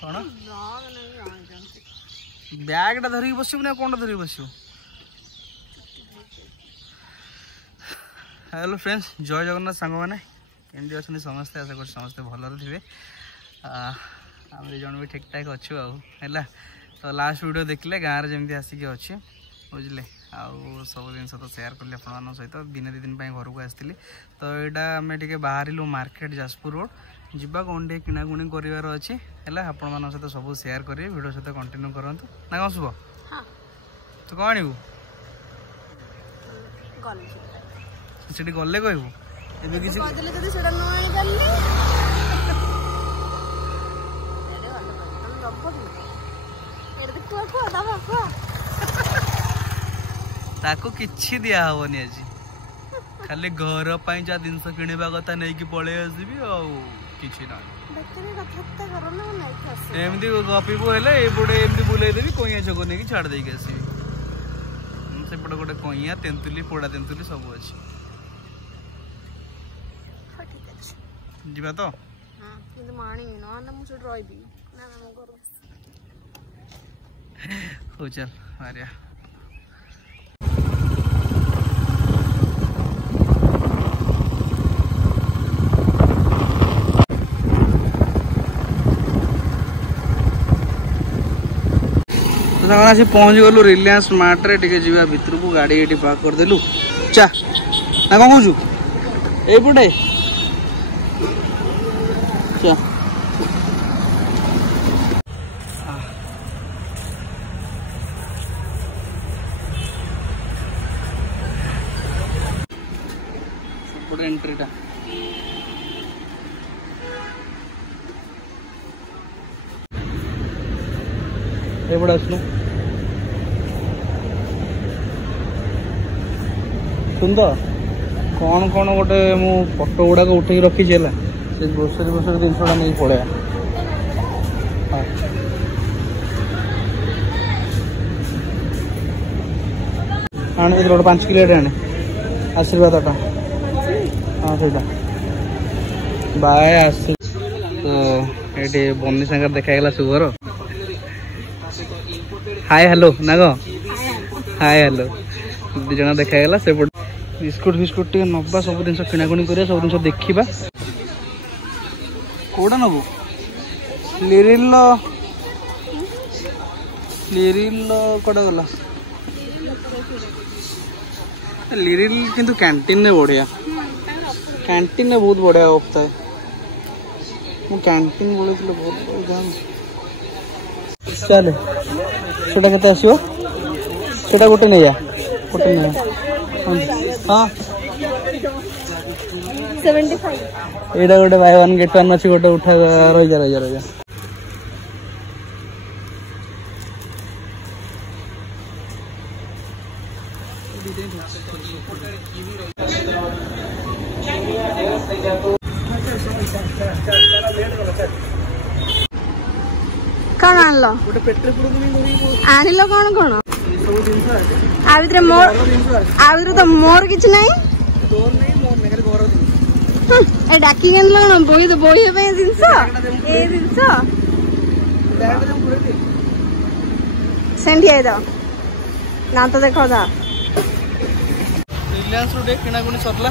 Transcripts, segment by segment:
कौन बैग टा धरिक बस ना कौन धरिक बस। हेलो फ्रेंड्स जय जगन्नाथ सांग मैंने केमती अच्छा समस्ते आशा कर समस्ते भलरे थे आम जन भी ठीक ठाक अच्छु है तो लास्ट वीडियो देखले गाँव में जमी आसिक अच्छे बुझे आउ सब जिन तो सेयार कली आप सहित दिन दि दिन घर को आसती तो यहाँ आम टे बाहर मार्केट जाजपुर रोड जीवा कौन टे किणाकुणी करार अच्छे है आपण सहित सब सेयार करेंगे वीडियो सहित कंटिन्यू करूँ ना कौन शुभ तू कौन आणबू सेठी गले कहबू एबे किसी ताको किछि दिया हवनी आज खाली घर पाई जा जिनस किणवा कथा नहीं कि पळे आसीबी आ किछि ना एमती गपीबू हेले एपटे एमती बुलाई देवी कइया छको नहीं कि छाड़ देके आसीबी सेपटे गोटे कइया तेंतुली पोड़ा तेंतुली सब अछि जीवा तो हां किंतु माणी न ना मुझे ड्राइवी ना हम घर हो चल मारिया तो पहुँच गलु रिलायंस स्मार्ट रे टिके जीवा भितर को गाड़ी ये पार्क कर देलु चा ना कौन कहूँ एपटे चा सब एंट्री टा एपटे आसनु सुन तो कौन कौन गोटे मु फोटो गुड़ाक उठे रखी से ग्रोसरी ग्रोसरी जिनसा नहीं पड़े आने गोटे 5 किलो आने आशीर्वाद टा हाँ सहीटा बाय आस तो ये बन्नी सागर देखागला सुगर हाय हेलो ना गो हाय हेलो दीज देखागला से बिस्कुट फिस्कुट टे नवा सब जिन किणाकुणी कर सब जिन देखा कौटा नबू लिरिल कौटा गला लिरिल किंतु कैंटीन में बढ़िया कैंटीन में बहुत बढ़िया होता है कैंटीन बोले बहुत चले सेटा केते आसीबो सेटा गोटे नहीं जा गोटे नहीं हाँ 75 एटा गोटे बाय वन गेट वन अछि गोटे उठा रही जा कौन आनलो गोटे पेट्रोल पुरो आनिलो कौन कौन सब जिनस आ भितर मोर तो मोर किछ नहीं तोर नहीं मोर नहीं खाली घर दिन ए डाकी केन लगन बोई तो बोई पे जिनस ए जिनस बैग में पूरे दे सेंडी आइ दो ना तो देखो दा रिलायंस रो डे किणाकुणी सरला आ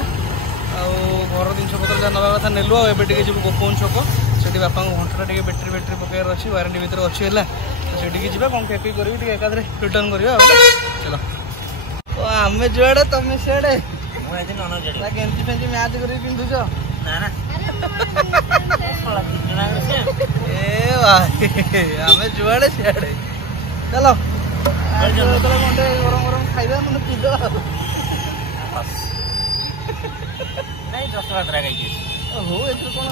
घर जिनस पत्र जा नवा कथा नेलु आ एबे टिके जे गोपन छक सेठी बापा घंटा टिके बैटरी बैटरी पकेर अछि वारंटी भीतर अछि हैला तो सेठी की जीवा कोन केपी करबी टिके एकाधरे रिटर्न करबा चलो तो आमे जोड़े तमे सेड़े मु आज नन जोड़े ला गेंती फेंती मैच करी पिंदु छ ना ना सोला कितना ए भाई आमे जोड़े सेड़े चलो आज तो घंटे गरम गरम खाइबा मन पीदो नहीं 10 बात रा गई हो एतो कोन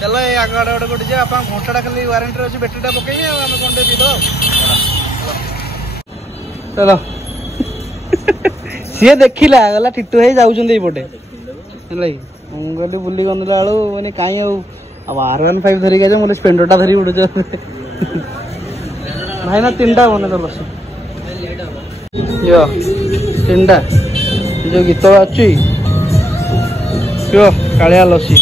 चलो ये आगे गोटे गोटे जे आप घंटा खाली वारंटी अच्छी बैटेरीटा पकईबे आम कौन टे पीद चलो सी देखला गला टिटू है जाऊँपटे गली बुली गला मैंने कहीं R15 धरिक मोटे स्पेंडरटा धरी उड़ भाई ना 3टा मन तो बस यो 3टा जो गीत अच्छी यो कालिया लसी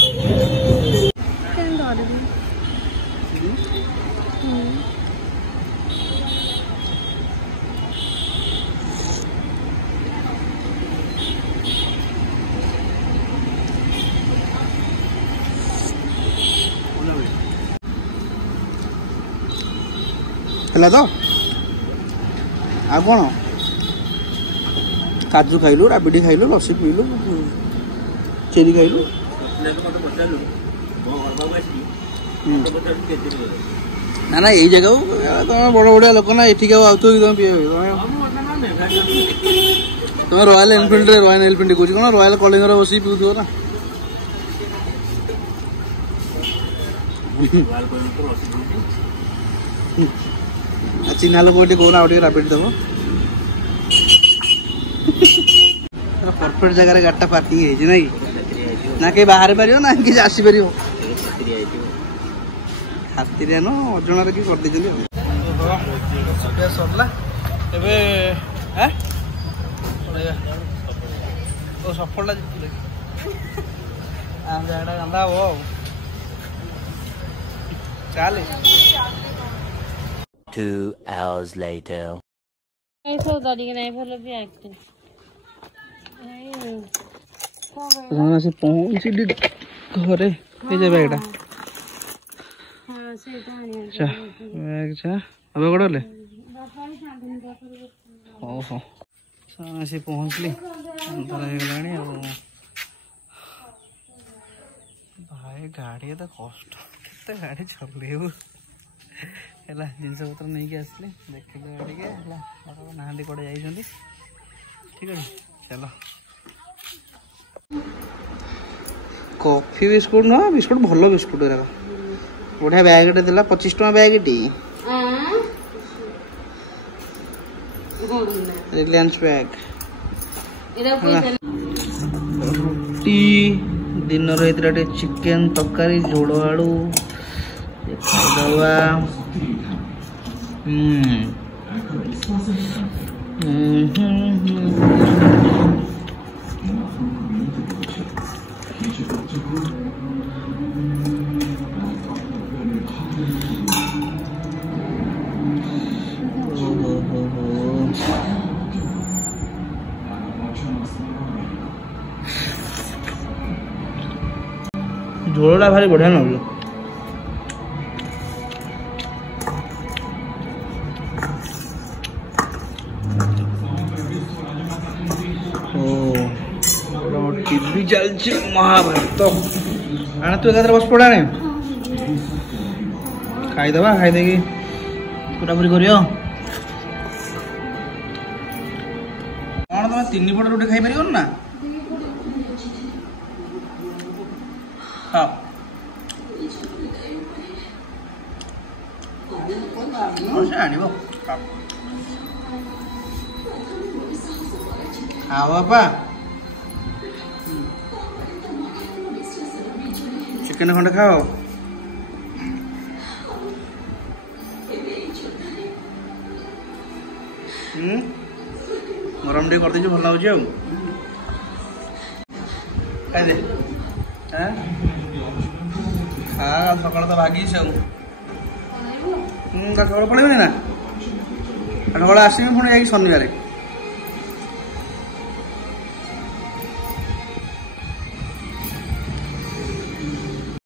ହେଲା ତ ଆଉ କ'ଣ କାଜୁ ଖାଇଲୁ ରାବିଡି ଖାଇଲୁ ଲସି ପିଇଲୁ ଚେରି ଖାଇଲୁ ନା ନା ଏଇ ଜାଗାକୁ ତମେ ବଡ଼ ବଡ଼ିଆ ଲୋକ ନା ଏଠିକି ଆଉ ଆଉଥିବ କି ତମେ ପିଇବ ତମେ ରୟାଲ ଏନଫିଲ୍ଡରେ ରୟାଲ ଏନଫିଲ୍ଡ କହୁଛି କ'ଣ ରୟାଲ କଳିଙ୍ଗରେ ବସିକି ପିଉଥିବ ନା ଚିହ୍ନା ଲୋକ ଟିକେ କହୁନା ଆଉ ଟିକେ ରାବିଡି ଦେବ परफेक्ट जगह गाड़ी पार्किंग है ना ना कहीं बाहर पार ना कि आसपार हाथी न अजणार कि कर सरला सफलटा गंदा हम चले 2 hours later. से पहुंची घरे बैगटा बैग अब कौन गले ओहो से पहुँचली अंतर हो भाई गाड़ी तो कष्ट के गाड़ी चलेबू है जिनस पत्र नहीं आसली देखिए गाड़ी के ना कौटे जाइए ठीक है चलो कॉफी बिस्कुट ना बिस्कुट भल बिस्कुट बढ़िया बैगटे देला 25 टका बैगटी रिलायंस बैग रुटी दिन रे चिकेन तरकारी जोड़ आलू खाईदवा झोलटा भारी बढ़िया लगे टीवी चलती महाभारत आना तू एकाद्रे बस पड़ा ने खाईदवा खाई देगी पूरापूरी कर तुम 3 पट रोटी खाई पार ना हाँ आनिब खाओ बापा चिकेन खंडे खाओ गरम टे कर भल लगुच खादे सकाल तो भागी पड़े ना आसमी पुणी शनिवार